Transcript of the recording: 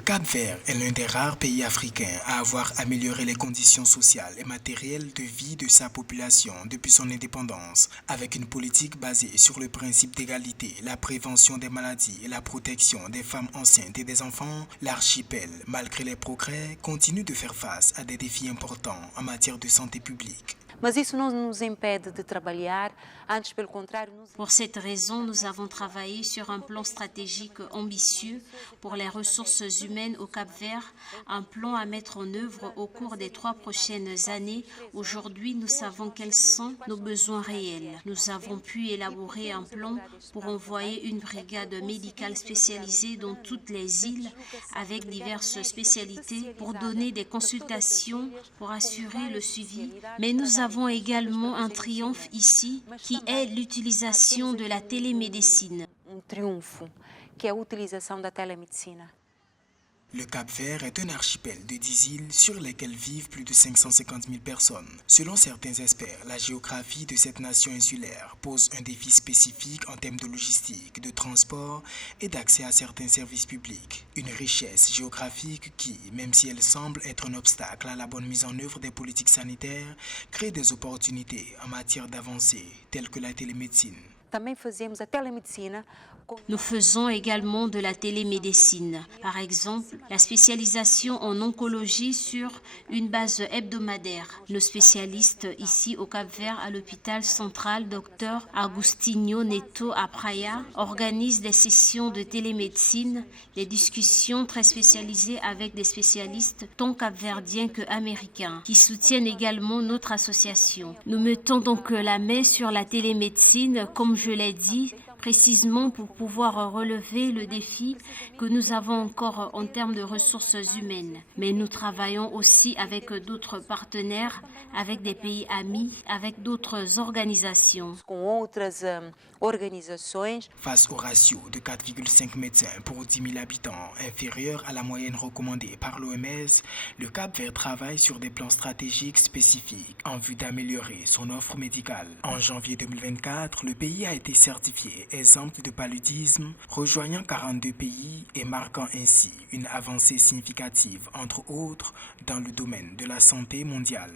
Le Cap-Vert est l'un des rares pays africains à avoir amélioré les conditions sociales et matérielles de vie de sa population depuis son indépendance, avec une politique basée sur le principe d'égalité, la prévention des maladies et la protection des femmes enceintes et des enfants. L'archipel, malgré les progrès, continue de faire face à des défis importants en matière de santé publique. Mas isso não nos impede de trabalhar, antes pelo contrário. Pour cette raison, nous avons travaillé sur un plan stratégique ambitieux pour les ressources humaines au Cap-Vert, un plan à mettre en œuvre au cours des 3 prochaines années. Aujourd'hui, nous savons quels sont nos besoins réels. Nous avons pu élaborer un plan pour envoyer une brigade médicale spécialisée dans toutes les îles avec diverses spécialités pour donner des consultations, pour assurer le suivi. Mais nous avons également un triomphe ici qui est l'utilisation de la télémédecine. Triunfo, que é a utilização da telemedicina. Le Cap-Vert est un archipel de 10 îles sur lesquelles vivent plus de 550 000 personnes. Selon certains experts, la géographie de cette nation insulaire pose un défi spécifique en termes de logistique, de transport et d'accès à certains services publics. Une richesse géographique qui, même si elle semble être un obstacle à la bonne mise en œuvre des politiques sanitaires, crée des opportunités en matière d'avancées telles que la télémédecine. Também fazemos a telemedicina. Nous faisons également de la télémédecine. Par exemple, la spécialisation en oncologie sur une base hebdomadaire. Nos spécialistes ici au Cap-Vert à l'hôpital central Dr Agostinho Neto à Praia organisent des sessions de télémédecine, des discussions très spécialisées avec des spécialistes tant capverdiens que américains qui soutiennent également notre association. Nous mettons donc la main sur la télémédecine, comme je l'ai dit, précisément pour pouvoir relever le défi que nous avons encore en termes de ressources humaines. Mais nous travaillons aussi avec d'autres partenaires, avec des pays amis, avec d'autres organisations. Com outras organizações. Face au ratio de 4,5 médecins pour 10 000 habitants, inférieur à la moyenne recommandée par l'OMS, le Cap-Vert travaille sur des plans stratégiques spécifiques en vue d'améliorer son offre médicale. En janvier 2024, le pays a été certifié exempt de paludisme, rejoignant 42 pays et marquant ainsi une avancée significative, entre autres, dans le domaine de la santé mondiale.